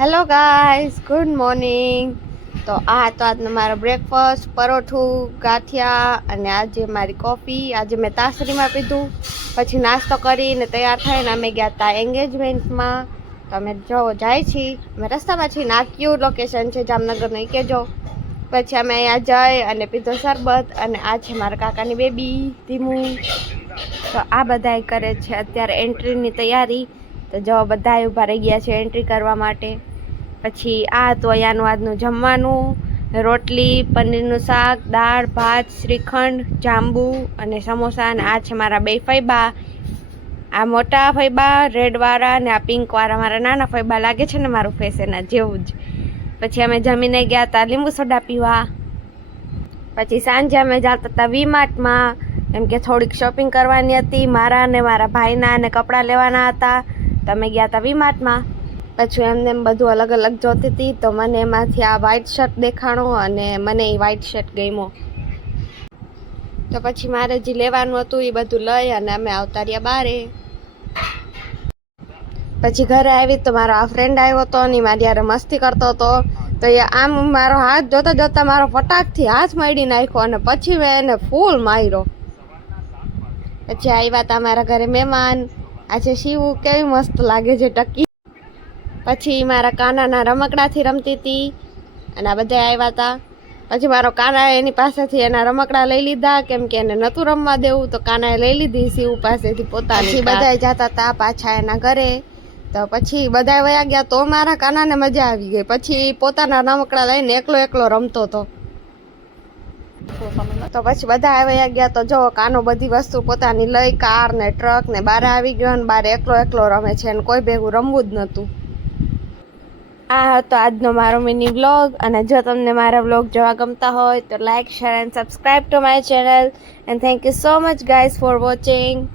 Hello guys, good morning. તો આજનો મારો બ્રેકફાસ્ટ પરોઠું ગાંઠિયા અને આજે મારી કોફી. આજે મેં તાસરીમાં પીધું, પછી નાસ્તો કરીને તૈયાર થઈને અમે ગયા હતા એન્ગેજમેન્ટમાં. તો અમે જો જાય છીએ, અમે રસ્તામાં છીએ. આ કયું લોકેશન છે જામનગરનું એ કહેજો. પછી અમે અહીંયા જઈ અને પીધો શરબત. અને આ છે મારા કાકાની બેબી ધીમું. તો આ બધા કરે છે અત્યારે એન્ટ્રીની તૈયારી. તો જો બધા ઊભા રહી ગયા છે એન્ટ્રી કરવા માટે. પછી આ તો અહીંયાનું આજનું જમવાનું: રોટલી, પનીરનું શાક, દાળ ભાત, શ્રીખંડ, જાંબુ અને સમોસા. અને આ છે મારા બે ફૈબા. આ મોટા ફૈબા રેડવાળા અને આ પિંકવાળા મારા નાના ફૈબા. લાગે છે ને મારું ફેસ એના જેવું જ. પછી અમે જમીને ગયા હતા લીંબુ સોડા પીવા. પછી સાંજે અમે જતા હતા વી-માર્ટમાં, એમ કે થોડીક શોપિંગ કરવાની હતી મારા અને મારા ભાઈના, અને કપડાં લેવાના હતા. તો અમે ગયા હતા વી-માર્ટમાં. પછી એમને એમ બધું અલગ અલગ જોતી હતી. તો મને એમાંથી આ વ્હાઈટ શર્ટ દેખાણો અને મને એ વ્હાઈટ શર્ટ ગમ્યો. તો પછી મારે જે લેવાનું હતું એ બધું લઈ અને અમે આવતા રહ્યા બારે. પછી ઘરે આવી તો મારો આ ફ્રેન્ડ આવ્યો હતો ને મારી યારે મસ્તી કરતો હતો. તો એ આમ મારો હાથ જોતા જોતા મારો ફટાકથી હાથ મારી નાખ્યો અને પછી મેં એને ફૂલ માર્યો. પછી આવ્યા હતા મારા ઘરે મહેમાન. આજે શિવું કેવી મસ્ત લાગે છે ટકી. પછી મારા કાનાના રમકડાથી રમતી હતી અને આ બધા આવ્યા હતા. પછી મારો કાના એની પાસેથી એના રમકડા લઈ લીધા, કેમ કે એને નહોતું રમવા દેવું. તો કાનાએ લઈ લીધી શિવ પાસેથી પોતાની. બધા જતા હતા પાછા એના ઘરે. તો પછી બધા વયા ગયા. તો મારા કાનાને મજા આવી ગઈ. પછી પોતાના રમકડા લઈને એકલો એકલો રમતો હતો. તો પછી બધા વયા ગયા. તો જો કાનો બધી વસ્તુ પોતાની લઈ, કાર ને ટ્રક ને બહાર આવી ગયો ને બહાર એકલો એકલો રમે છે અને કોઈ ભેગું રમવું જ નહોતું. આ હતો આજનો મારો મિની વ્લોગ. અને જો તમને મારા વ્લોગ જોવા ગમતા હોય તો like, share and subscribe to my channel. And thank you so much guys for watching.